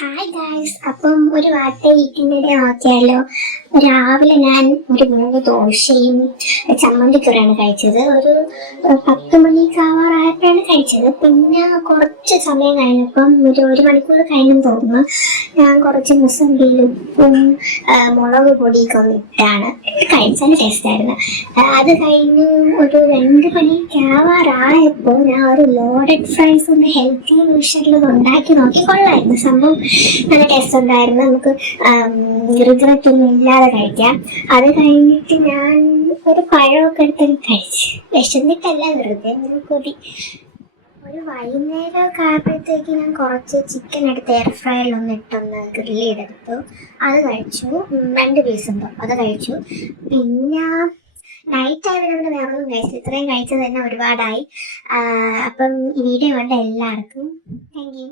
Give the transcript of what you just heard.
Hi guys, അപ്പം ഒരു വാർത്ത വീട്ടിൻ്റെ നോക്കിയാലോ. രാവിലെ ഞാൻ ഒരു 3 ദോശയും ചമ്മന്തിക്കറിയാണ് കഴിച്ചത്. ഒരു 10 മണിക്ക് ആവാറായപ്പോഴാണ് കഴിച്ചത്. പിന്നെ കുറച്ച് സമയം കഴിഞ്ഞപ്പം ഒരു മണിക്കൂർ കഴിഞ്ഞെന്ന് തോന്നുന്നു. ഞാൻ കുറച്ച് മുസമ്പിയിൽ ഉപ്പും മുളക് പൊടിയൊക്കെ ഒന്ന് ഇട്ടാണ് കഴിച്ചാൽ ടേസ്റ്റായിരുന്നു. അത് കഴിഞ്ഞ് ഒരു 2 മണിക്ക് ആവാറായപ്പോൾ ഞാൻ ഒരു ലോഡഡ് ഫ്രൈസ് ഒന്ന് ഹെൽത്തി വേർഷനിൽ ഉണ്ടാക്കി നോക്കി. കൊള്ളായിരുന്നു സംഭവം, നല്ല ടേസ്റ്റ് ഉണ്ടായിരുന്നു. നമുക്ക് റിഗ്രറ്റ് ഒന്നും ഇല്ലാതെ കഴിക്കാം. അത് കഴിഞ്ഞിട്ട് ഞാൻ ഒരു പഴമൊക്കെ എടുത്ത് കഴിച്ചു. വിശന്നിട്ടല്ല, വെറുതെ ഒരു കൊതി. ഒരു വൈകുന്നേരമൊക്കെ ആയപ്പോഴത്തേക്ക് ഞാൻ കുറച്ച് ചിക്കൻ എടുത്ത് എയർ ഫ്രയറിൽ ഒന്ന് ഇട്ടൊന്ന് ഗ്രില്ല് ചെയ്തെടുത്തു. അത് കഴിച്ചു. 2 പീസ് ഉണ്ടോ അത് കഴിച്ചു. പിന്നെ നൈറ്റ് ആയതുകൊണ്ട് വേറെ ഒന്നും കഴിച്ചില്ല. ഇത്രയും കഴിച്ചത് തന്നെ ഒരുപാടായി. അപ്പം ഈ വീഡിയോ കണ്ട എല്ലാവർക്കും താങ്ക് യു.